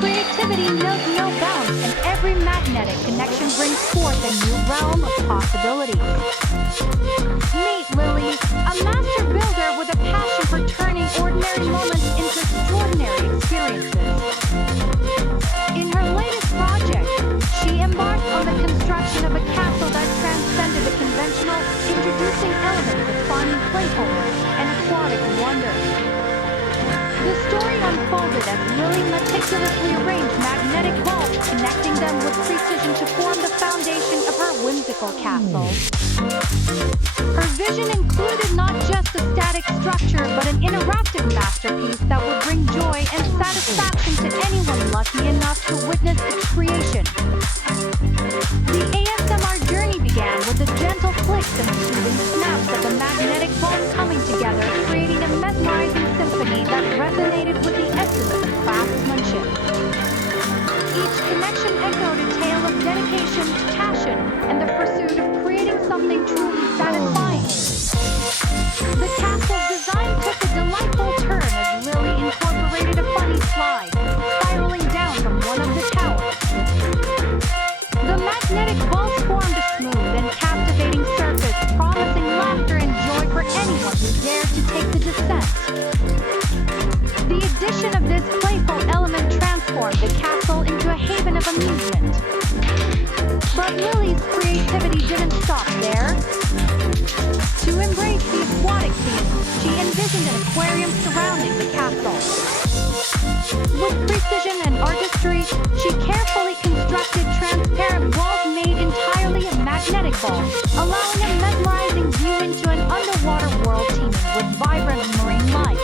creativity knows no bounds, and every magnetic connection brings forth a new realm of possibilities. Meet Lily, a master builder with a passion for turning ordinary moments into extraordinary experiences. In her latest project, she embarked on the construction of a castle that transcended the conventional, introducing elements of fun, playfulness, and aquatic wonder. The story unfolded as Lily meticulously arranged magnetic balls, connecting them with precision to form the foundation of her whimsical castle. Her vision included not just a static structure, but an interactive masterpiece that would bring joy and satisfaction to anyone lucky enough to witness its creation. The ASMR journey began with the gentle clicks and soothing snaps of the magnetic balls coming together, creating a mesmerizing symphony that resonated with the essence of craftsmanship. Each connection echoed a tale of dedication, passion, and the pursuit of creating something truly satisfying. The castle's design took a delightful turn as Lily incorporated a funny slide, spiraling down from one of the towers. The magnetic balls formed a smooth and captivating surface, promising laughter and joy for anyone who dared to take the descent. The addition of this playful element transformed the castle into a haven of amusement. But Lily's creativity didn't stop there. To embrace the aquatic theme, she envisioned an aquarium surrounding the castle. With precision and artistry, she carefully constructed transparent walls made entirely of magnetic balls, allowing a mesmerizing view into an underwater world teeming with vibrant marine life.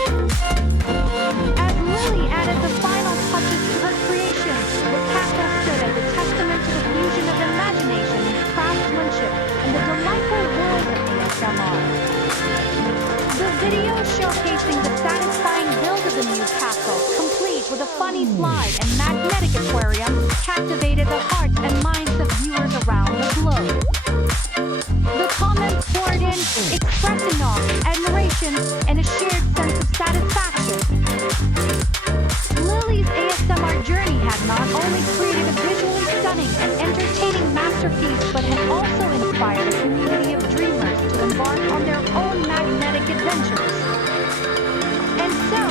As Lily added the final touches to her creation, the castle stood as a testament to the fusion of imagination, craftsmanship, and the delightful world of ASMR. The video showcasing the satisfying build of the new castle, complete with a funny slide and magnetic aquarium, captivated the hearts and minds of viewers around the globe. The comments poured in, expressing awe, admiration, and a shared sense of satisfaction. Lily's ASMR journey had not only created a visually stunning and entertaining masterpiece, but had also inspired a community of dreamers to embark on their own magnetic adventures. And so,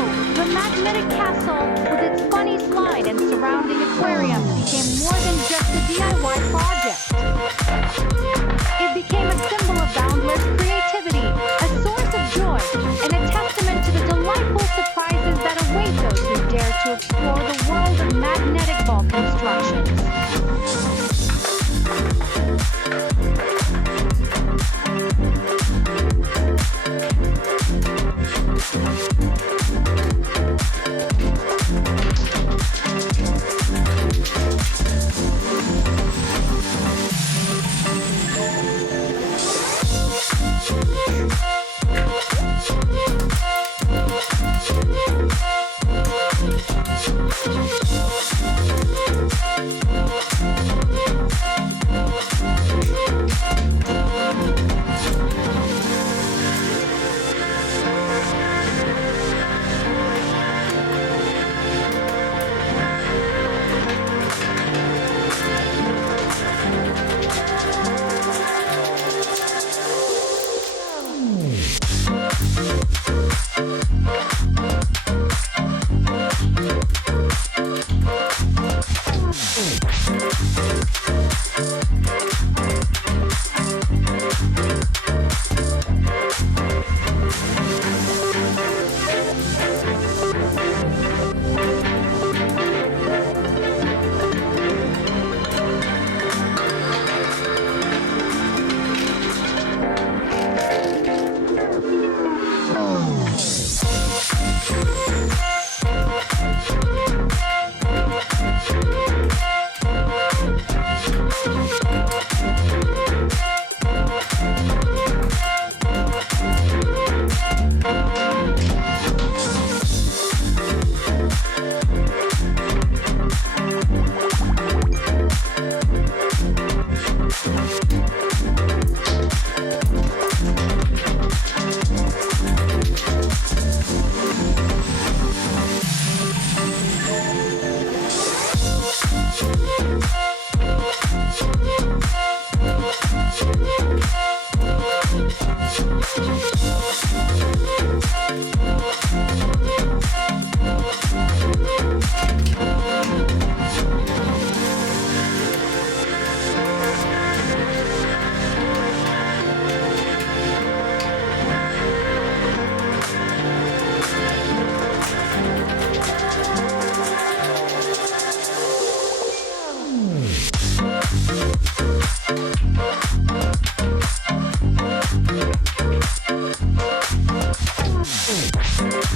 the magnetic castle, with its funny slide and surrounding aquarium, became more than just a DIY project. It became a symbol of boundless creativity, a source of joy, and a testament to the delightful surprises that await those who dare to explore the world of magnetic ball constructions.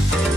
We'll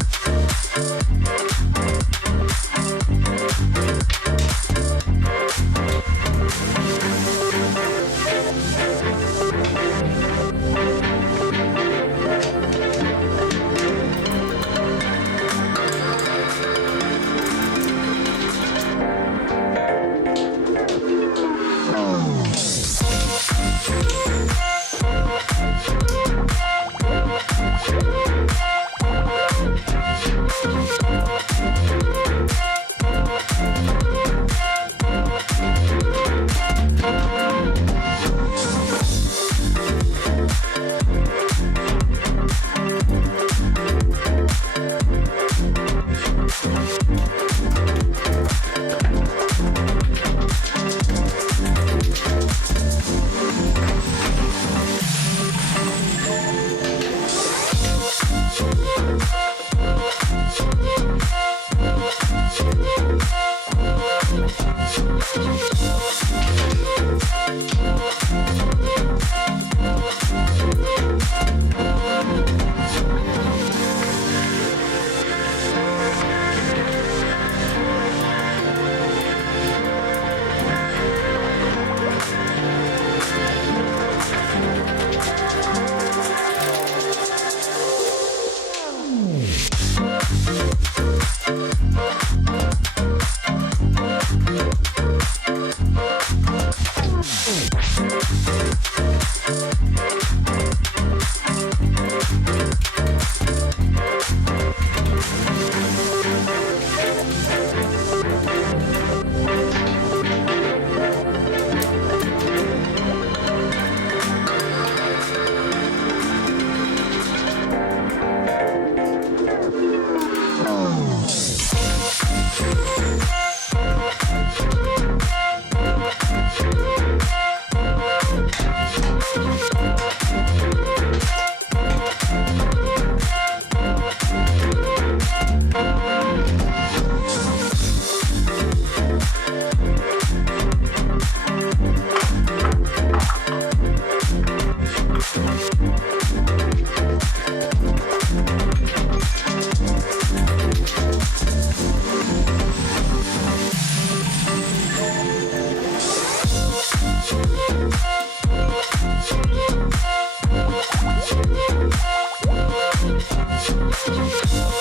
be right back.